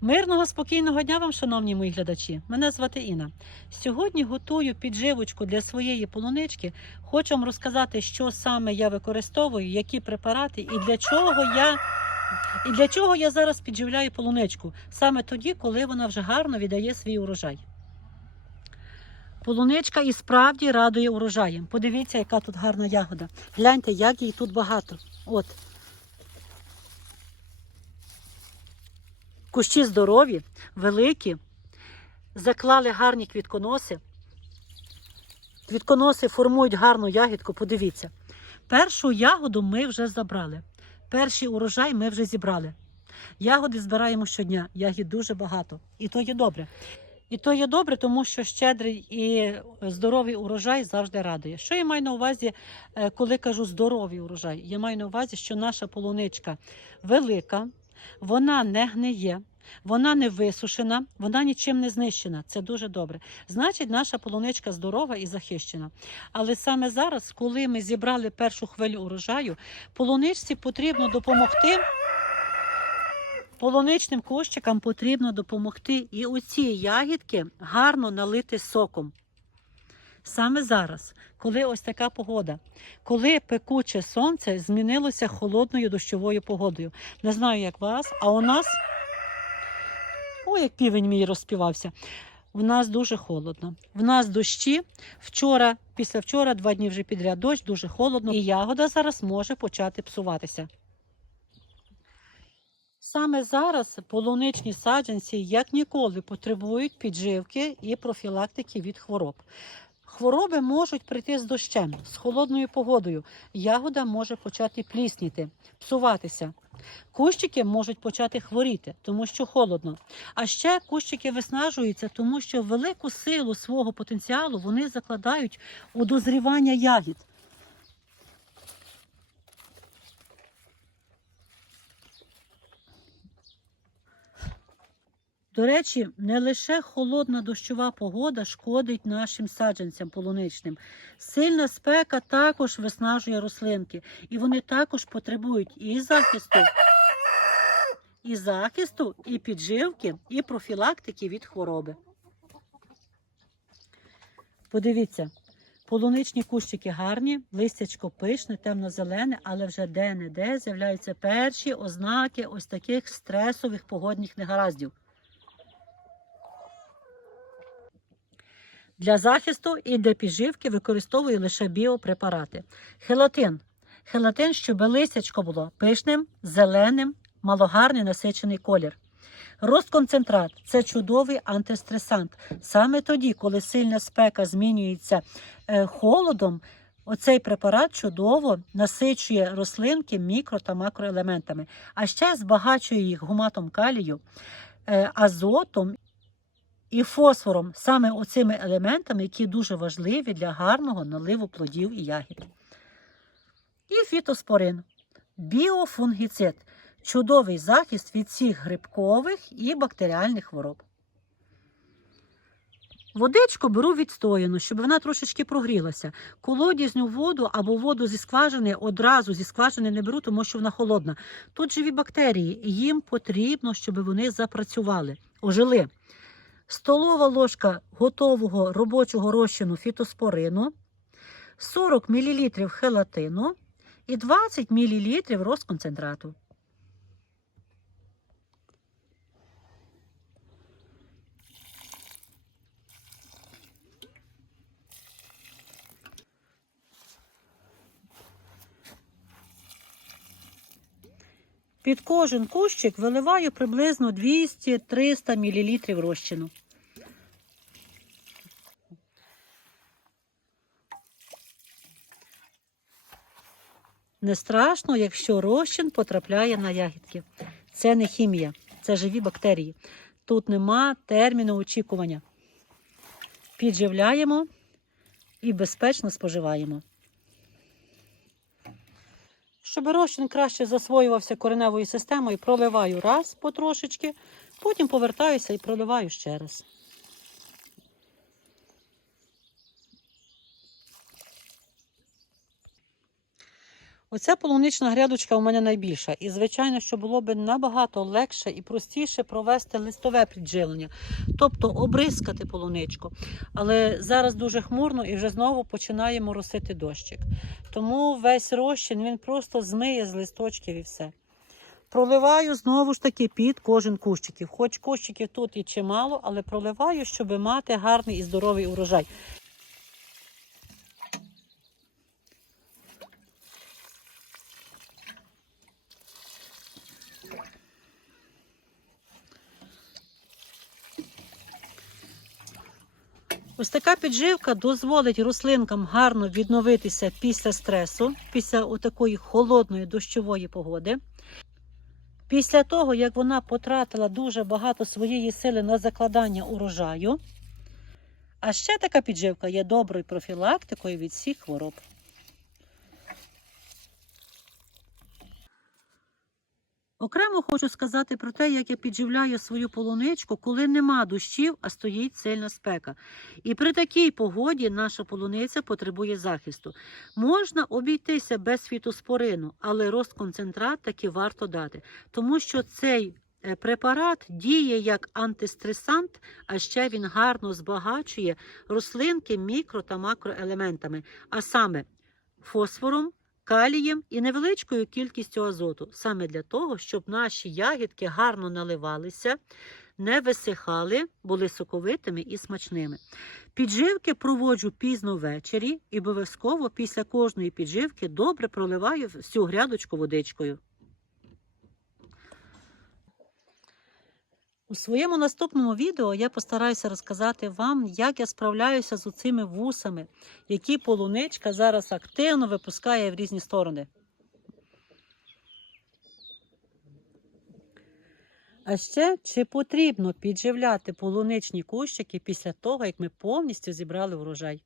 Мирного спокійного дня вам, шановні мої глядачі. Мене звати Інна. Сьогодні готую підживочку для своєї полунички. Хочу вам розказати, що саме я використовую, які препарати і для чого я. І для чого я зараз підживляю полуничку? Саме тоді, коли вона вже гарно віддає свій урожай. Полуничка і справді радує урожаєм. Подивіться, яка тут гарна ягода. Гляньте, як її тут багато. От. Кущі здорові, великі, заклали гарні квітконоси. Квітконоси формують гарну ягідку, подивіться. Першу ягоду ми вже забрали. Перший урожай ми вже зібрали. Ягоди збираємо щодня, ягід дуже багато. І то є добре. І то є добре, тому що щедрий і здоровий урожай завжди радує. Що я маю на увазі, е, коли кажу здоровий урожай? Я маю на увазі, що наша полуничка велика, вона не гниє, вона не висушена, вона нічим не знищена. Це дуже добре. Значить, наша полуничка здорова і захищена. Але саме зараз, коли ми зібрали першу хвилю урожаю, полуничці потрібно допомогти. Полуничним кущикам потрібно допомогти і оці ягідки гарно налити соком. Саме зараз, коли ось така погода, коли пекуче сонце змінилося холодною дощовою погодою. Не знаю, як вас, а у нас. Ой, як півень мій розспівався. В нас дуже холодно. В нас дощі. Вчора, після вчора, два дні вже підряд дощ, дуже холодно, і ягода зараз може почати псуватися. Саме зараз полуничні саджанці, як ніколи, потребують підживки і профілактики від хвороб. Хвороби можуть прийти з дощем, з холодною погодою. Ягода може почати плісніти, псуватися. Кущики можуть почати хворіти, тому що холодно. А ще кущики виснажуються, тому що велику силу свого потенціалу вони закладають у дозрівання ягід. До речі, не лише холодна дощова погода шкодить нашим саджанцям полуничним. Сильна спека також виснажує рослинки, і вони також потребують і захисту, і захисту, і підживки, і профілактики від хвороби. Подивіться, полуничні кущики гарні, листячко пишне, темно-зелене, але вже де-не-де з'являються перші ознаки ось таких стресових погодних негараздів. Для захисту і для підживки використовую лише біопрепарати. Хелатин. Хелатин, щоб листячко було пишним, зеленим, малогарний насичений колір. Розконцентрат це чудовий антистресант. Саме тоді, коли сильна спека змінюється е, холодом, оцей препарат чудово насичує рослинки мікро та макроелементами, а ще збагачує їх гуматом калію, е, азотом і фосфором, саме оцими елементами, які дуже важливі для гарного наливу плодів і ягід. І фітоспорин біофунгіцид чудовий захист від всіх грибкових і бактеріальних хвороб. Водичку беру відстояну, щоб вона трошечки прогрілася. Колодязну воду або воду зі скважини одразу зі скважини не беру, тому що вона холодна. Тут живі бактерії, їм потрібно, щоб вони запрацювали, ожили. Столова ложка готового робочого розчину фітоспорину, 40 мл хелатину і 20 мл розконцентрату. Під кожен кущик виливаю приблизно 200-300 мл розчину. Не страшно, якщо розчин потрапляє на ягідки. Це не хімія, це живі бактерії. Тут нема терміну очікування. Підживляємо і безпечно споживаємо. Щоб розчин краще засвоювався кореневою системою, проливаю раз потрошечки, потім повертаюся і проливаю ще раз. Оця полунична грядочка у мене найбільша. І, звичайно, що було б набагато легше і простіше провести листове підживлення, тобто обрискати полуничку. Але зараз дуже хмурно і вже знову починає моросити дощик. Тому весь розчин він просто змиє з листочків і все. Проливаю знову ж таки під кожен кущиків. Хоч кущиків тут і чимало, але проливаю, щоб мати гарний і здоровий урожай. Ось така підживка дозволить рослинкам гарно відновитися після стресу, після такої холодної дощової погоди. Після того, як вона потратила дуже багато своєї сили на закладання урожаю. А ще така підживка є доброю профілактикою від всіх хвороб. Окремо хочу сказати про те, як я підживляю свою полуничку, коли нема дощів, а стоїть сильна спека. І при такій погоді наша полуниця потребує захисту. Можна обійтися без фітоспорину, але розконцентрат таки варто дати, тому що цей е, препарат діє як антистресант, а ще він гарно збагачує рослинки мікро та макроелементами, а саме фосфором, калієм і невеличкою кількістю азоту, саме для того, щоб наші ягідки гарно наливалися, не висихали, були соковитими і смачними. Підживки проводжу пізно ввечері і обов'язково після кожної підживки добре проливаю всю грядочку водичкою. У своєму наступному відео я постараюся розказати вам, як я справляюся з цими вусами, які полуничка зараз активно випускає в різні сторони. А ще чи потрібно підживляти полуничні кущики після того, як ми повністю зібрали врожай?